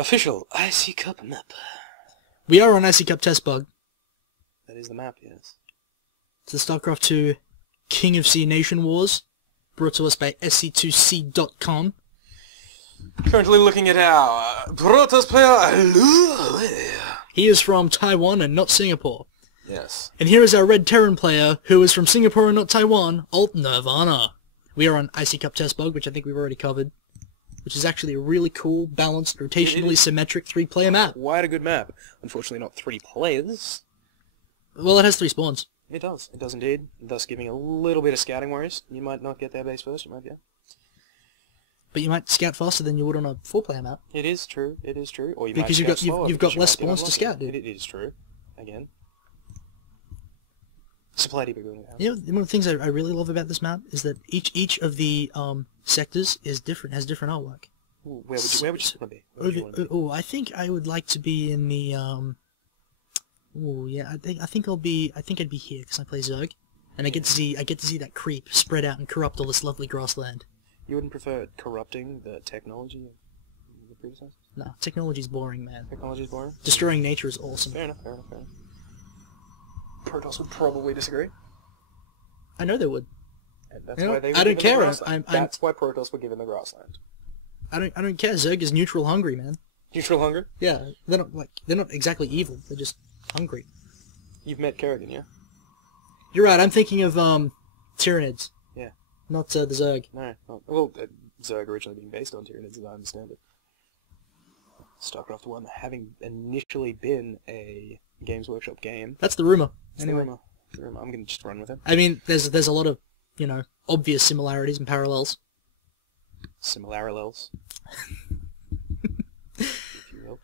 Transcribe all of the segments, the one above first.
Official Icy Cup map. We are on Icy Cup test bug. That is the map, yes. It's the Starcraft2 KingofSea Nation Wars, brought to us by SC2C.com. Currently looking at our Protoss player, Luway. He is from Taiwan and not Singapore. Yes. And here is our Red Terran player, who is from Singapore and not Taiwan, Alt Nirvana. We are on Icy Cup test bug, which I think we've already covered, which is actually a really cool, balanced, rotationally symmetric 3-player map. Quite a good map. Unfortunately not 3 players. Well, it has 3 spawns. It does indeed, thus giving a little bit of scouting worries. You might not get their base first, you might, yeah. But you might scout faster than you would on a 4-player map. It is true, Or you because might you've got less spawns to scout, dude. It is true, again. Supply depot going down. You know, one of the things I really love about this map is that each of the sectors is different, has different artwork. Ooh, where would you want to be? Oh, I think I would like to be in the Oh yeah, I think I'd be here because I play Zerg, and I get to see that creep spread out and corrupt all this lovely grassland. You wouldn't prefer corrupting the technology of the predecessors? No, technology's boring, man. Technology's boring? Destroying nature is awesome. Fair enough. Protoss would probably disagree. I know they would. And that's why they were I don't care. That's why Protoss were given the grassland. I don't care. Zerg is neutral hungry, man. Neutral hunger? Yeah, they're not exactly evil. They're just hungry. You've met Kerrigan, yeah? You're right. I'm thinking of Tyranids. Yeah. Not the Zerg. No. Well, Zerg originally being based on Tyranids, as I understand it. Starcraft2 having initially been a Games Workshop game. That's the rumor. Anyway. The rumor. I'm going to just run with it. I mean, there's a lot of, obvious similarities and parallels. Similarelels. If you will.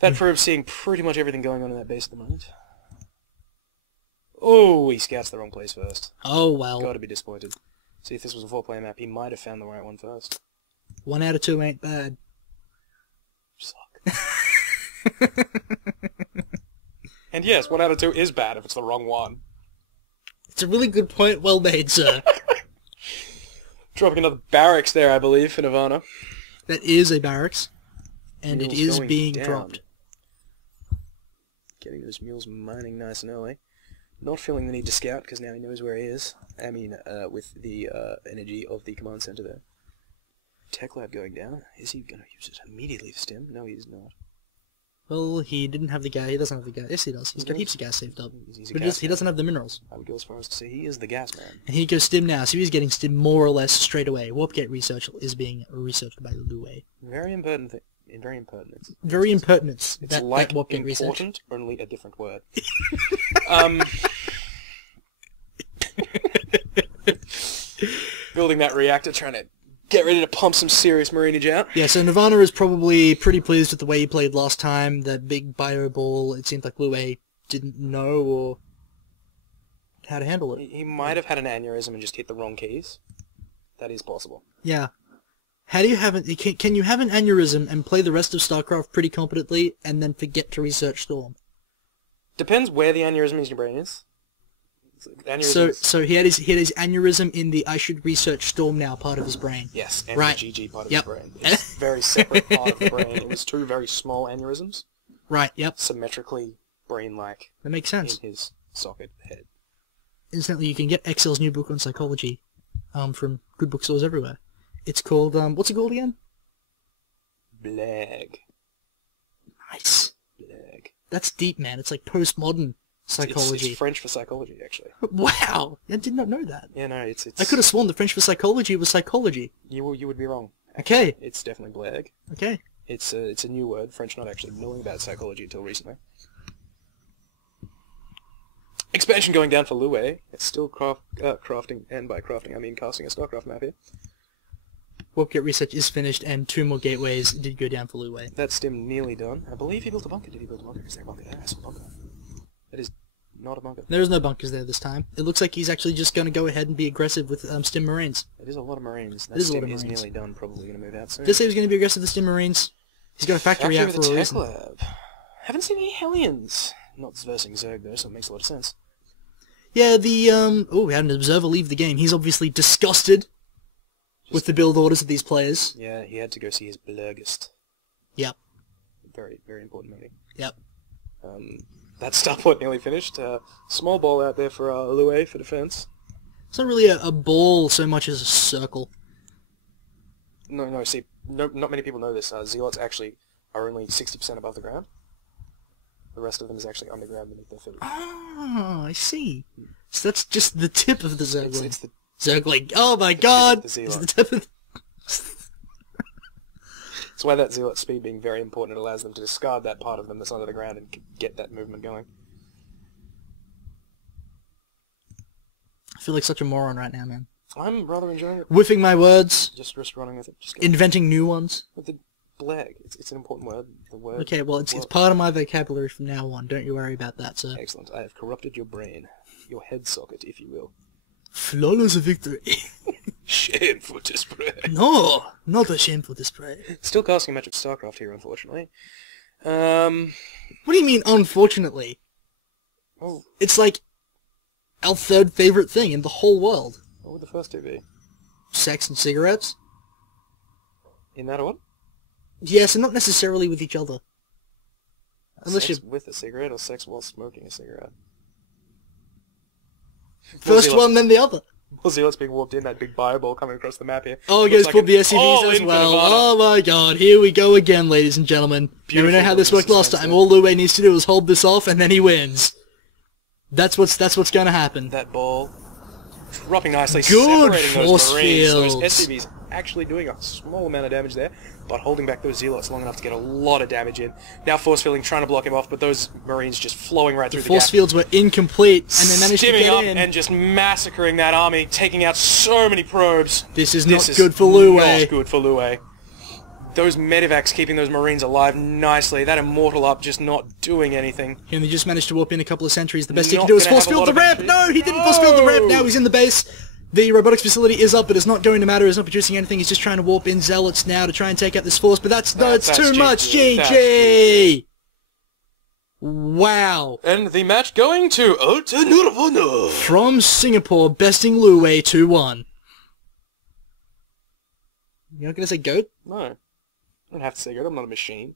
That proves seeing pretty much everything going on in that base at the moment. Oh, he scouts the wrong place first. Oh, well. Gotta be disappointed. See, if this was a 4-player map, he might have found the right one first. 1 out of 2 ain't bad. Suck. And yes, 1 out of 2 is bad if it's the wrong one. It's a really good point. Well made, sir. Dropping another barracks there, I believe, for Nirvana. That is a barracks. And it is being down. dropped. Getting those mules mining nice and early. Not feeling the need to scout, because now he knows where he is. I mean, with the energy of the command center there. Tech lab going down. Is he going to use it immediately for stim? No, he is not. Well, he didn't have the gas. He doesn't have the gas. Yes, he does. He's got heaps of gas saved up. But he doesn't have the minerals. I would go as far as to say he is the gas man. And he goes stim now, so he's getting stim more or less straight away. Warpgate research is being researched by Luway. Very impertinent. Very impertinent. Very impertinent. It's like Warpgate important, only a different word. Building that reactor, trying to get ready to pump some serious marinage out. Yeah, so Nirvana is probably pretty pleased with the way he played last time. That big bio ball, it seemed like Luway didn't know or how to handle it. He might have had an aneurysm and just hit the wrong keys. That is possible. Yeah. How do you have can you have an aneurysm and play the rest of StarCraft pretty competently and then forget to research Storm? Depends where the aneurysm in your brain is. So he had his aneurysm in the I should research Storm now part of his brain. Yes, and right. the GG part of his brain. It's a very separate part of the brain. It was 2 very small aneurysms. Right, yep. Symmetrically brain-like. That makes sense. In his socket head. Incidentally, you can get Excel's new book on psychology from good bookstores everywhere. It's called, what's it called again? Blag. Nice. Blag. That's deep, man. It's like postmodern psychology. It's French for psychology, actually. Wow! I did not know that. Yeah, no, it's... I could have sworn the French for psychology was psychology. You would be wrong. Actually. Okay. It's definitely blag. Okay. It's a new word. French not actually knowing about psychology until recently. Expansion going down for Luway. It's still crafting, and by crafting I mean casting a StarCraft map here. Warpgate research is finished, and 2 more gateways did go down for Luway. That's stim nearly done. I believe he built a bunker. Did he build a bunker? Is there a bunker there? I saw a bunker. That is not a bunker. There's no bunkers there this time. It looks like he's actually just going to go ahead and be aggressive with stim Marines. It is a lot of Marines. That is a lot of Marines. Is nearly done. Probably going to move out soon. Did say he was going to be aggressive with stim Marines. He's got a factory out for a reason. Lab. Haven't seen any Hellions. Not versing Zerg though, so it makes a lot of sense. Yeah, we had an observer leave the game. He's obviously disgusted with the build orders of these players. Yeah, he had to go see his blurgist. Yep. very, very important meeting. Yep. That starport nearly finished. Small ball out there for Luway for defense. It's not really a ball so much as a circle. No, see, not many people know this. Zealots actually are only 60% above the ground. The rest of them is actually underground beneath their feet. Ah, I see. So that's just the tip of the Zergling. It's the Zergling. Oh my god! the It's Zealot. the tip of... That's why that Zealot speed being very important. It allows them to discard that part of them that's under the ground and get that movement going. I feel like such a moron right now, man. I'm rather enjoying it. Whiffing my words. Just running with it. Just Inventing new ones. with the blag. It's an important word. The word. Okay, well, it's part of my vocabulary from now on. Don't you worry about that, sir. Excellent. I have corrupted your brain. Your head socket, if you will. Flawless victory. Shameful display. No, not a shameful display. Still casting a match of Starcraft here, unfortunately. What do you mean, unfortunately? Oh, It's like our third favorite thing in the whole world. what would the first two be? Sex and cigarettes? In that order? Yes, and not necessarily with each other. Unless Sex you... with a cigarette or sex while smoking a cigarette? First one, then the other. We'll see what's being warped in, that big bio ball coming across the map here. Oh, it Looks goes like pulled an the SCVs all as in for well. Nirvana. Oh my god, here we go again, ladies and gentlemen. Now we know Beautiful how this worked last suspense time. there. All Luway needs to do is hold this off, and then he wins. That's what's gonna happen. That ball dropping nicely, Good separating force those Marines. fields. Those SCVs actually doing a small amount of damage there, but holding back those Zealots long enough to get a lot of damage in. Now force fielding, trying to block him off, but those Marines just flowing right through the Force gap. fields were incomplete, and they managed to Stimming get up in. and just massacring that army, taking out so many probes. This is not good for Luway. Not good for Luway. Those medivacs keeping those Marines alive nicely. That Immortal up just not doing anything. And they just managed to warp in a couple of sentries. The best he Not can do is gonna force have a field lot the of ramp. entry. No, he didn't force field the ramp. Now he's in the base. The robotics facility is up, but it's not going to matter. It's not producing anything. He's just trying to warp in Zealots now to try and take out this force. But that's That's too much. GG. That's GG. Wow. And the match going to Nirvana. From Singapore, besting Luway 2-1. You're not going to say goat? No. I don't have to say good. I'm not a machine.